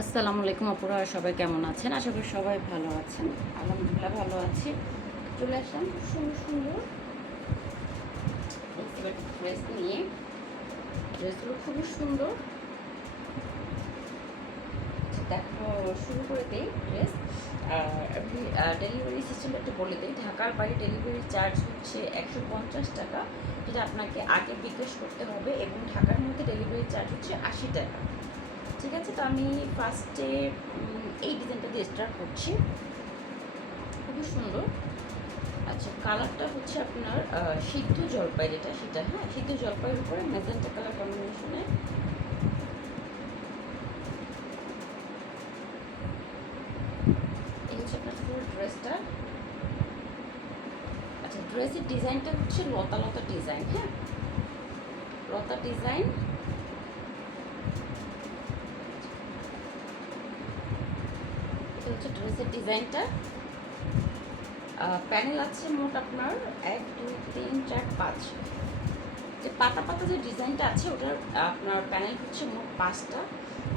আসসালামু আলাইকুম আপুরা, সবাই কেমন আছেন? আশা করি সবাই ভালো আছেন। আলহামদুলিল্লাহ ভালো আছি। চলে আসলাম খুব সুন্দর সুন্দর ড্রেস নিয়ে। ড্রেসগুলো খুবই সুন্দর। দেখো, শুরু করে দিই ড্রেস। ডেলিভারি সিস্টেমটা একটু বলে দিই। ঢাকার বাইরে ডেলিভারি চার্জ হচ্ছে 150 টাকা, যেটা আপনাকে আগে বিকাশ করতে হবে, এবং ঢাকার মধ্যে ডেলিভারি চার্জ হচ্ছে 80 টাকা। ঠিক আছে, তো আমি ফার্স্টে এই ডিজাইনটা দিয়ে স্টার্ট করছি। খুবই সুন্দর। আচ্ছা, কালারটা হচ্ছে আপনার সিদ্ধ জলপাই, যেটা সেটা, হ্যাঁ, সিদ্ধ জলপাইয়ের উপরে ম্যাজেন্টা কালার কম্বিনেশনে। এই হচ্ছে আপনার ফুল ড্রেসটা। আচ্ছা, ড্রেসের ডিজাইনটা হচ্ছে লতা লতা ডিজাইন, হ্যাঁ, লতা ডিজাইন। এটা হচ্ছে ড্রেসের ডিজাইনটা। প্যানেল আছে মোট আপনার 1 2 3 4 5। যে পাতা পাতা যে ডিজাইনটা আছে ওটার আপনার প্যানেল হচ্ছে মোট 5টা।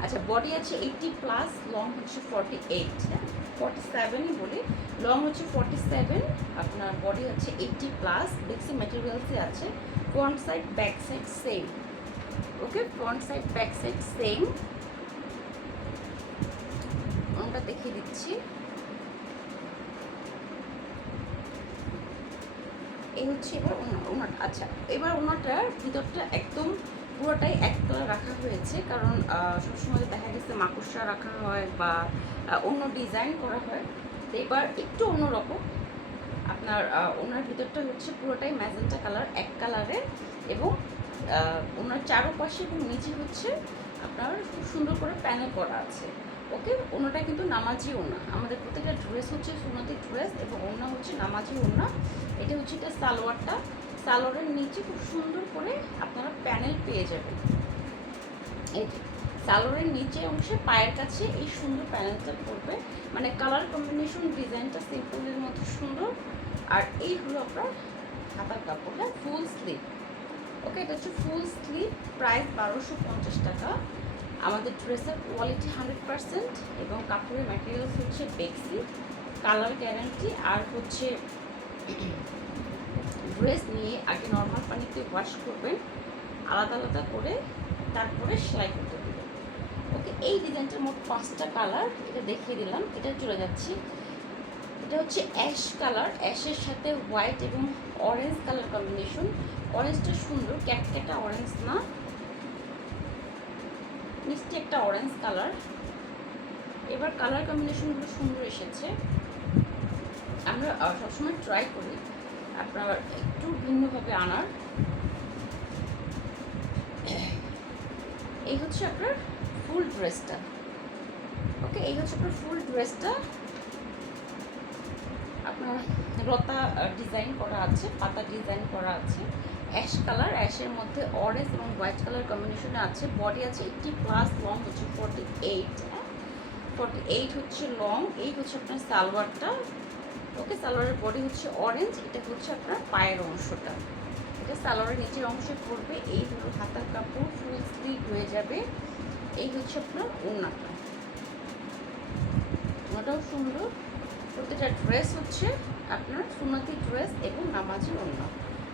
আচ্ছা, বডি আছে 80+, লং হচ্ছে 48, হ্যাঁ, 47ই বলি, লং হচ্ছে 47, আপনার বডি হচ্ছে 80+, বেক্সি ম্যাটেরিয়ালসে আছে। Front side back side same. Okay, front side back side same. ওটা দেখিয়ে দিচ্ছি। এই হচ্ছে এবার ওনাটা। আচ্ছা, এবার ওনাটার ভিতরটা একদম পুরোটাই এক কালার রাখা হয়েছে, কারণ সবসময় দেখা গেছে মাকড়সা রাখা হয় বা অন্য ডিজাইন করা হয়। তো এবার একটু অন্যরকম। আপনার ওনার ভিতরটা হচ্ছে পুরোটাই ম্যাজেন্টা কালার, এক কালারের, এবং ওনার চারোপাশে এবং নিচে হচ্ছে আপনার খুব সুন্দর করে প্যানেল করা আছে। ওকে, ওনাটা কিন্তু নামাজি ওনা। আমাদের প্রত্যেকটা ড্রেস হচ্ছে সুন্নতি ড্রেস, এবং ওনা হচ্ছে নামাজি ওনা। এটা হচ্ছে এটা সালোয়ারটা। সালোয়ারের নিচে খুব সুন্দর করে আপনারা প্যানেল পেয়ে যাবেন। এই যে সালোয়ারের নিচে অংশে পায়ের কাছে এই সুন্দর প্যানেলটা করবে, মানে কালার কম্বিনেশন ডিজাইনটা সিম্পলের মধ্যে সুন্দর। আর এই হলো আপনার হাতার কাপড়, হ্যাঁ, ফুল স্লিভ। ওকে, এটা হচ্ছে ফুল স্লিভ। প্রাইস 1250 টাকা। আমাদের ড্রেসের কোয়ালিটি 100%, এবং কাপড়ের ম্যাটেরিয়ালস হচ্ছে বেক্সি, কালার গ্যারান্টি। আর হচ্ছে ড্রেস নিয়ে আগে নর্মাল পানিতে ওয়াশ করবেন, আলাদা আলাদা করে, তারপরে সেলাই করতে দেবেন। ওকে, এই ডিজাইনটার মোট 5টা কালার, এটা দেখিয়ে দিলাম। এটা চলে যাচ্ছি। এটা হচ্ছে অ্যাশ কালার, অ্যাশের সাথে হোয়াইট এবং অরেঞ্জ কালার কম্বিনেশন। অরেঞ্জটা সুন্দর, ক্যাটক্যাটা অরেঞ্জ না, মিষ্টি একটা অরেঞ্জ কালার। এবার কালার কম্বিনেশনগুলো সুন্দর এসেছে। আমরা সবসময় ট্রাই করি আপনার একটু ভিন্নভাবে আনার। এই হচ্ছে আপনার ফুল ড্রেসটা। ওকে, এই হচ্ছে আপনার ফুল ড্রেসটা। আপনার লতা ডিজাইন করা আছে, পাতা ডিজাইন করা আছে। অ্যাশ কালার, অ্যাশের মধ্যে অরেঞ্জ এবং হোয়াইট কালার কম্বিনেশনে আছে। বডি আছে 80+, লং হচ্ছে 48, হ্যাঁ, 48 হচ্ছে লং। এই হচ্ছে আপনার সালোয়ারটা। ওকে, সালোয়ারের বডি হচ্ছে অরেঞ্জ। এটা হচ্ছে আপনার পায়ের অংশটা। এটা সালোয়ারের নিচের অংশে পড়বে। এই হলো হাতার কাপড়, ফুল স্লিভ হয়ে যাবে। এই হচ্ছে আপনার ওড়নাটা। ওড়নাটাও সুন্দর। প্রতিটা ড্রেস হচ্ছে আপনার সুন্নতি ড্রেস এবং নামাজি ওড়না,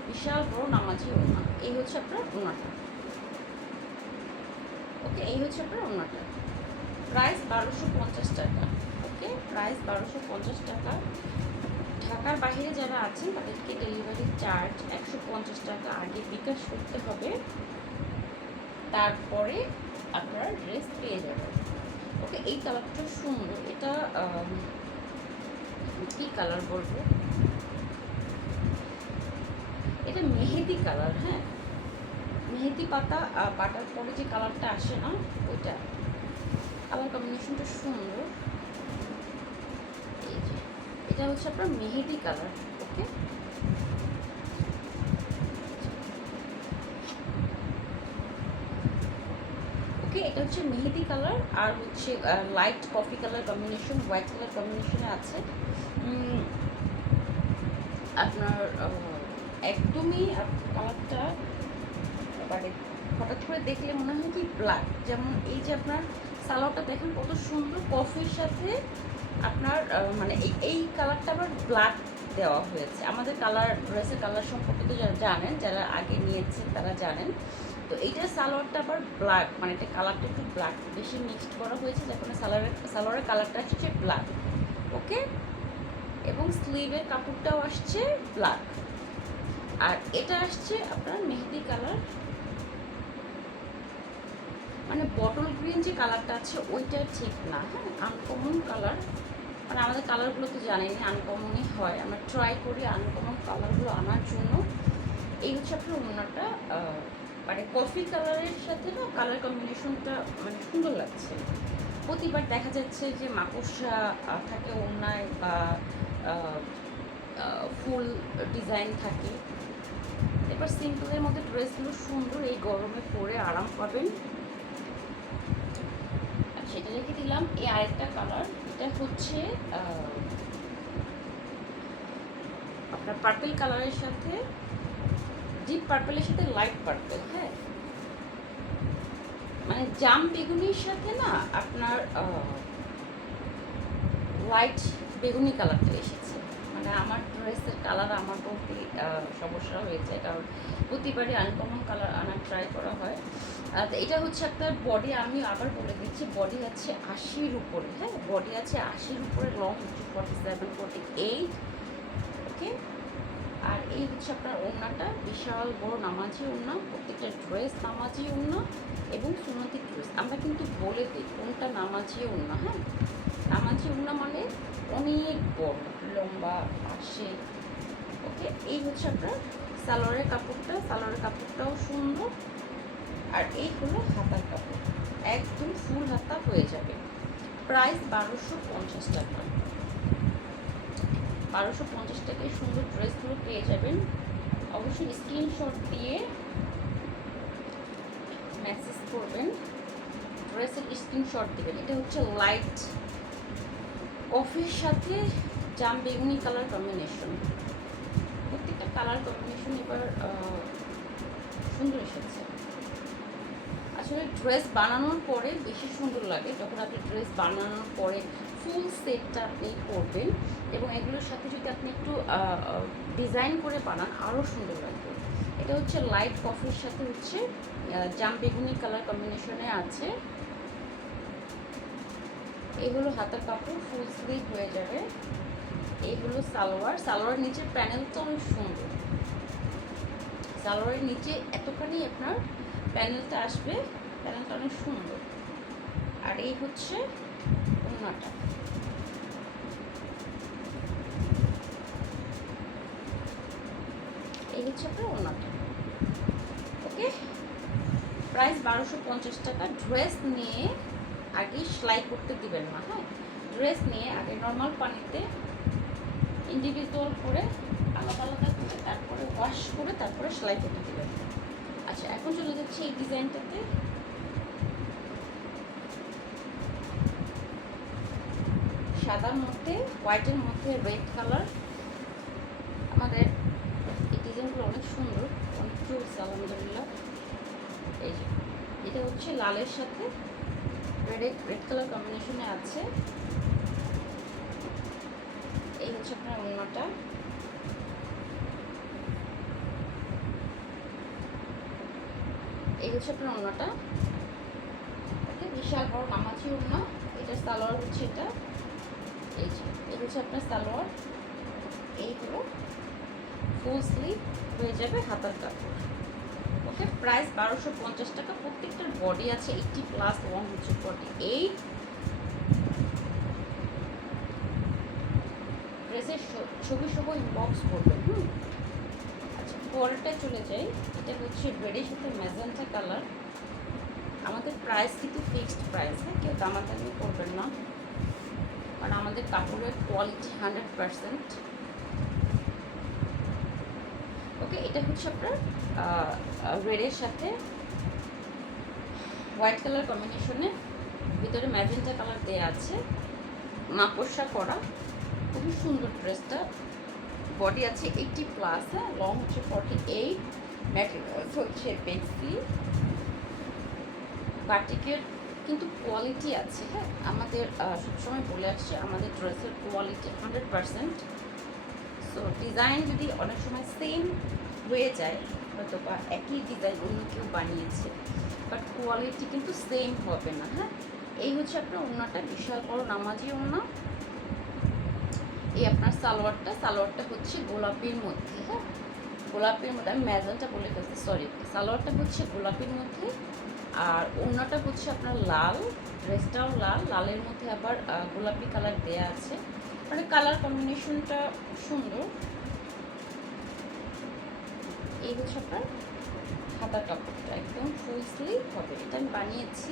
বিশাল বড় নামাজি ওড়না। এই হচ্ছে আপনার ওড়নাটা। ওকে, এই হচ্ছে আপনার ওড়নাটা। প্রাইস 1250 টাকা। ওকে, প্রাইস 1250 টাকা। ঢাকার বাইরে যারা আছেন তাদেরকে ডেলিভারি চার্জ 150 টাকা আগে বিকাশ করতে হবে, তারপরে আপনারা ড্রেস পেয়ে যাবেন। ওকে, এই কালারটা সুন্দর। এটা কি কালার বলবো, এটা মেহেদি কালার, হ্যাঁ, মেহেদি পাতা বাটার পরে যে কালারটা আসে না, ওইটা। কালার কম্বিনেশনটা সুন্দর। এই যে এটা হচ্ছে আপনার মেহেদি কালার। ওকে, ওকে, এটা হচ্ছে মেহেদি কালার। আর হচ্ছে light coffee colour combination, white colour কম্বিনেশনে আছে। আপনার একদমই কালারটা মানে হঠাৎ করে দেখলে মনে হয় কি ব্ল্যাক। যেমন এই যে আপনার সালোয়ারটা দেখেন কত সুন্দর, কফির সাথে আপনার মানে এই কালারটা আবার ব্ল্যাক দেওয়া হয়েছে। আমাদের কালার, ড্রেসের কালার সম্পর্কে তো যারা জানেন, যারা আগে নিয়েছেন তারা জানেন। তো এইটার সালোয়ারটা আবার ব্ল্যাক, মানে এটা কালারটা একটু ব্ল্যাক বেশি মিক্সড করা হয়েছে, যখন সালোয়ারের কালারটা আসছে ব্ল্যাক। ওকে, এবং স্লিভের কাপড়টাও আসছে ব্ল্যাক। আর এটা আসছে আপনার মেহেদি কালার, মানে বটল গ্রিন যে কালারটা আছে ওইটা ঠিক না, হ্যাঁ, আনকমন কালার। মানে আমাদের কালারগুলো তো জানেন আনকমনই হয়, আমরা ট্রাই করি আনকমন কালারগুলো আনার জন্য। এই হচ্ছে আপনার ওড়নাটা, মানে কফি কালারের সাথে না কালার কম্বিনেশনটা মানে সুন্দর লাগছে। প্রতিবার দেখা যাচ্ছে যে মাকড়সা থাকে ওড়নায় বা ফুল ডিজাইন থাকে। এবার সিম্পলের মধ্যে ড্রেসগুলো সুন্দর, এই গরমে পরে আরাম পাবেন। সেটা রেখে দিলাম। এই আরেকটা কালার, এটা হচ্ছে আপনার পার্পল কালারের সাথে, ডিপ পার্পলের সাথে লাইট পার্পল, হ্যাঁ, মানে জাম বেগুনির সাথে না আপনার লাইট বেগুনি কালারটা এসেছে। মানে আমার ড্রেসের কালার আমার বলতে সমস্যা হয়েছে, কারণ প্রতিবারই আনকমন কালার আনার ট্রাই করা হয়। আর এটা হচ্ছে আপনার বডি, আমি আবার বলে দিচ্ছি, বডি আছে 80-র উপরে, হ্যাঁ, বডি আছে 80-র উপরে, লং হচ্ছে 47-48। ওকে, আর এই হচ্ছে আপনার ওড়নাটা, বিশাল বড় নামাজি ওড়না, প্রত্যেকটা ড্রেস নামাজি ওড়না এবং সুন্নতি ড্রেস। আমরা কিন্তু বলে দিই কোনটা নামাজি ওড়না, হ্যাঁ, নামাজি ওড়না মানে অনেক বড় লম্বা আসে। ওকে, এই হচ্ছে আপনার সালোয়ারের কাপড়টা, সালোয়ারের কাপড়টাও সুন্দর। আর এই হলো হাতার কাপড়, একদম ফুল হাতা হয়ে যাবে। প্রাইস 1250 টাকা। 1250 টাকায় সুন্দর ড্রেসগুলো পেয়ে যাবেন। অবশ্যই স্ক্রিনশট দিয়ে মেসেজ করবেন, ড্রেসের স্ক্রিনশট দেবেন। এটা হচ্ছে লাইট কফির সাথে জাম বেগুনি কালার কম্বিনেশন। প্রত্যেকটা কালার কম্বিনেশন এবার সুন্দর এসেছে। আসলে ড্রেস বানানোর পরে বেশি সুন্দর লাগে, যখন আপনি ড্রেস বানানোর পরে ফুল সেটটা আপনি করবেন এবং এগুলোর সাথে যদি আপনি একটু ডিজাইন করে বানান আরও সুন্দর লাগবে। এটা হচ্ছে লাইট কফির সাথে হচ্ছে জাম বেগুনি কালার কম্বিনেশনে আছে। এই হলো হাতার কাপড়, ফুল স্লিভ হয়ে যাবে। এই হলো সালোয়ার, সালোয়ার নিচের প্যানেলটা অনেক সুন্দর, সালোয়ারের নিচে এতখানি আপনার প্যানেলটা আসবে, প্যানেলটা অনেক সুন্দর। আর এই হচ্ছে ওড়নাটা, এই হচ্ছে আপনার ওড়নাটা। ওকে, প্রাইস 1250 টাকা। ড্রেস নিয়ে আগে সেলাই করতে দিবেন না, হ্যাঁ, ড্রেস নিয়ে আগে নর্মাল পানিতে ইন্ডিভিজুয়াল করে আলাদা আলাদা করে তারপরে ওয়াশ করে তারপরে সেলাই করতে দিবেন। আচ্ছা, এখন চলে যাচ্ছে এই ডিজাইনটাতে। সাদার মধ্যে হোয়াইটের মধ্যে রেড কালার। আমাদের এই ডিজাইনগুলো অনেক সুন্দর, অনেক চলছে আলহামদুলিল্লাহ। এই যে এটা হচ্ছে লালের সাথে রেড কালার কম্বিনেশনে আছে। এই হচ্ছে আপনার ওড়নাটা। এই হচ্ছে আপনার ওড়নাটা, বিশাল বড় নামাজি ওড়না। এটা সালোয়ার হচ্ছে এটা, এই যে এই হচ্ছে আপনার সালোয়ার। এই হলো ফুল স্লিভ হয়ে যাবে হাতার কাপড়। ওকে, প্রাইস 1250 টাকা। প্রত্যেকটার বডি আছে 80+, লং হচ্ছে 48। ড্রেসের ছবি সহ ইনবক্স করবেন। আচ্ছা, পরেরটায় চলে যাই। এটা হচ্ছে রেডের সাথে ম্যাজেন্টা কালার। আমাদের প্রাইস কিন্তু ফিক্সড প্রাইস, হ্যাঁ, কেউ দামাদামি করবেন না, কারণ আমাদের কাপড়ের কোয়ালিটি 100%। ওকে, এটা হচ্ছে আপনার রেডের সাথে হোয়াইট কালার কম্বিনেশনে, ভিতরে ম্যাজেন্টা কালার দেওয়া আছে, মাকড়সা করা, খুবই সুন্দর ড্রেসটা। বডি আছে 80+, হ্যাঁ, লং হচ্ছে 48, ম্যাটেরিয়ালস হচ্ছে বেক্সি, বাটিকের কিন্তু কোয়ালিটি আছে। হ্যাঁ, আমাদের সবসময় বলে আসছে আমাদের ড্রেসের কোয়ালিটি 100%। সো ডিজাইন যদি অনেক সময় সেম হয়ে যায়, হয়তো বা একই ডিজাইন অন্য কেউ বানিয়েছে, বাট কোয়ালিটি কিন্তু সেম হবে না। হ্যাঁ, এই হচ্ছে আপনার ওড়নাটা, বিশাল বড় নামাজি ওড়না। এই আপনার সালোয়ারটা হচ্ছে গোলাপির মধ্যে। হ্যাঁ, গোলাপির মধ্যে, আমি ম্যাজেন্টা বলে ফেলছি, সরি। সালোয়ারটা হচ্ছে গোলাপির মধ্যে, আর ওড়নাটা হচ্ছে আপনার লাল, ড্রেসটাও লাল, লালের মধ্যে আবার গোলাপি কালার দেয়া আছে, মানে কালার কম্বিনেশনটা সুন্দর। এই হচ্ছে আপনার হাতার কাপড়টা, একদম ফুল স্লিভ হবে। এটা আমি বানিয়েছি,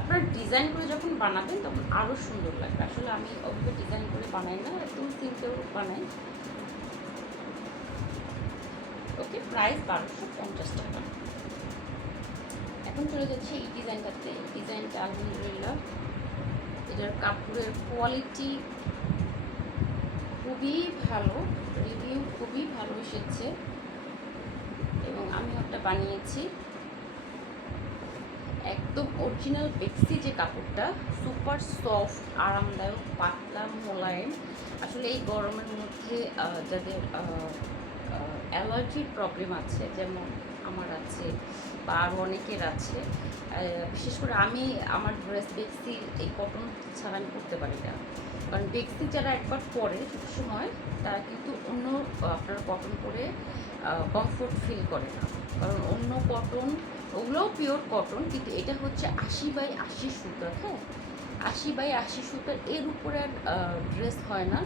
আপনার ডিজাইন করে যখন বানাবেন তখন আরও সুন্দর লাগবে। আসলে আমি ওভাবে ডিজাইন করে বানাই না, একদম সিম্পল বানাই। ওকে, প্রাইস 1250 টাকা। এখন চলে যাচ্ছে এই ডিজাইনটাতে। এই ডিজাইনটা আলহামদুলিল্লাহ এটার কাপড়ের কোয়ালিটি খুবই ভালো, রিভিউ খুবই ভালো এসেছে, এবং আমি একটা বানিয়েছি। একদম অরিজিনাল বেক্সি যে কাপড়টা, সুপার সফট, আরামদায়ক, পাতলা, মোলায়েম। আসলে এই গরমের মধ্যে যাদের অ্যালার্জির প্রবলেম আছে, যেমন আমার আছে বা আরও অনেকের আছে, বিশেষ করে আমি, আমার ড্রেস বেক্সি এই কটন ছাড়া আমি করতে পারি না। কারণ বেক্সি যারা একবার পরে সবসময়, তারা কিন্তু অন্য আপনার কটন পরে কমফোর্ট ফিল করে না। কারণ অন্য কটন, ওগুলোও পিওর কটন, কিন্তু এটা হচ্ছে 80/80 সুতার। হ্যাঁ, 80/80 সুতার, এর উপরে আর ড্রেস হয় না।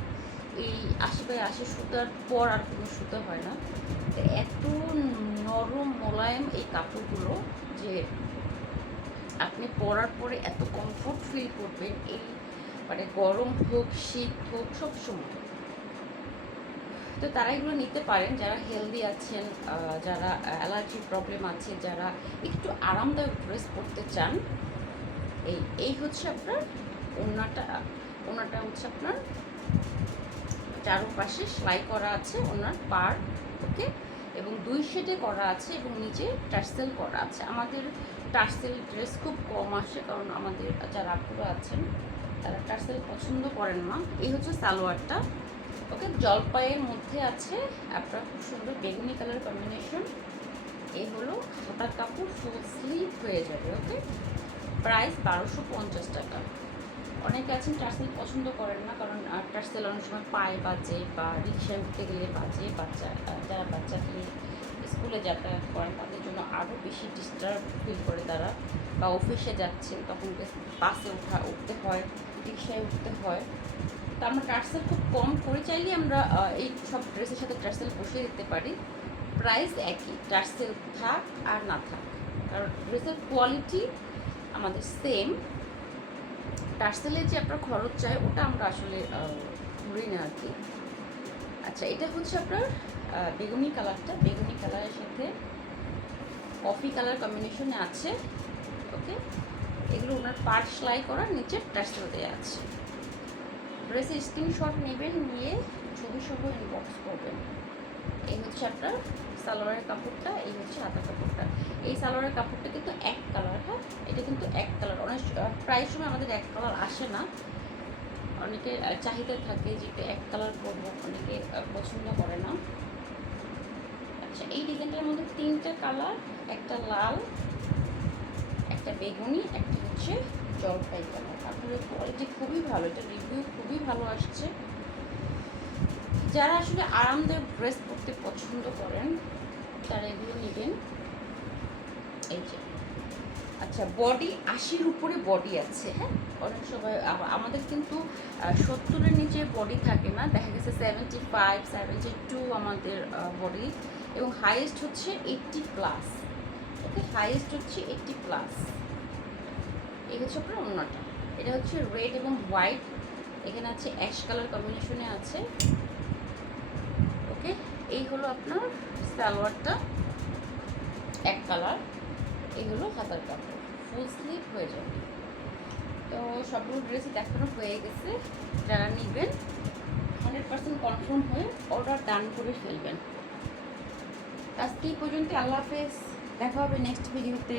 এই 80/80 সুতার পর আর কোনো সুতা হয় না। এত নরম মোলায়েম এই কাপড়গুলো যে আপনি পরার পরে এত কমফোর্ট ফিল করবেন, এই মানে গরম হোক শীত হোক সব সময়। তো তারা এগুলো নিতে পারেন যারা হেলদি আছেন, যারা অ্যালার্জির প্রবলেম আছে, যারা একটু আরামদায়ক ড্রেস পরতে চান। এই হচ্ছে আপনার ওড়নাটা হচ্ছে আপনার চারপাশে সেলাই করা আছে ওনার পার। ওকে, এবং 2 শেডে করা আছে, এবং নিচে টার্সেল করা আছে। আমাদের টার্সেল ড্রেস খুব কম আসে, কারণ আমাদের যারা আপুরা আছেন তারা টার্সেল পছন্দ করেন না। এই হচ্ছে সালোয়ারটা। ওকে, জলপাইয়ের মধ্যে আছে আপনার খুব সুন্দর বেগুনি কালার কম্বিনেশন। এই হলো হাতার কাপড়, ফুল স্লিভ হয়ে যাবে। ওকে, প্রাইস 1250 টাকা। অনেকে আছেন টার্সেল পছন্দ করেন না, কারণ টার্সেল অনেক সময় পায়ে বাজে বা রিক্সায় উঠতে গেলে বাজে। যারা বাচ্চাকে স্কুলে যাতায়াত করেন তাদের জন্য আরও বেশি ডিস্টার্ব ফিল করে তারা, বা অফিসে যাচ্ছেন তখন বাসে উঠতে হয়, রিক্সায় উঠতে হয়। তো আমরা টার্সেল খুব কম করে, চাইলে আমরা এই সব ড্রেসের সাথে টার্সেল বসিয়ে দিতে পারি। প্রাইস একই, টার্সেল থাক আর না থাক, কারণ ড্রেসের কোয়ালিটি আমাদের সেম। টার্সেলের যে আপনার খরচ চাই ওটা আমরা আসলে ধরি না আর কি। আচ্ছা, এটা হচ্ছে আপনার বেগুনি কালারটা, বেগুনি কালারের সাথে কফি কালার কম্বিনেশনে আছে। ওকে, এগুলো ওনার পার্ট সেলাই করা, নিচে টার্সেল দেওয়া আছে। ড্রেসের স্ক্রিনশট নেবেন, নিয়ে ছবি সহ ইনবক্স করবেন। এই হচ্ছে আপনার সালোয়ারের কাপড়টা, এই হচ্ছে হাতার কাপড়টা। এই সালোয়ারের কাপড়টা কিন্তু এক কালার। হ্যাঁ, এটা কিন্তু এক কালার। অনেক প্রায় সময় আমাদের এক কালার আসে না, অনেকে চাহিদা থাকে যে একটু এক কালার করবো, অনেকে পছন্দ করে না। আচ্ছা, এই ডিজাইনটার মধ্যে 3টা কালার, একটা লাল, একটা বেগুনি, একটা হচ্ছে জলপাই কালার। কাপড়ের কোয়ালিটি খুবই ভালো, এটা রিভিউ খুবই ভালো আসছে। যারা আসলে আরামদায়ক ড্রেস পরতে পছন্দ করেন তারা এগুলো নেবেন। এই যে, আচ্ছা, বডি 80-র উপরে বডি আছে। হ্যাঁ, অনেক সময় আমাদের কিন্তু 70-এর নিচে বডি থাকে না, দেখা গেছে 75, 72 আমাদের বডি, এবং হাইয়েস্ট হচ্ছে 80+। ওকে, হাইয়েস্ট হচ্ছে 80+। এই হচ্ছে আপনার ওড়নাটা। এটা হচ্ছে রেড এবং হোয়াইট, এখানে আছে অ্যাশ কালার কম্বিনেশনে আছে। ওকে, এই হলো আপনার সালোয়ারটা, এক কালার। এই হলো হাতার কাপড়, ফুল স্লিভ হয়ে যাবে। তো সবগুলো ড্রেসই দেখানো হয়ে গেছে। যারা নেবেন 100% কনফার্ম হয়ে অর্ডার ডান করে ফেলবেন। আজকে এই পর্যন্ত, আল্লাহ হাফেজ, দেখা হবে নেক্সট ভিডিওতে।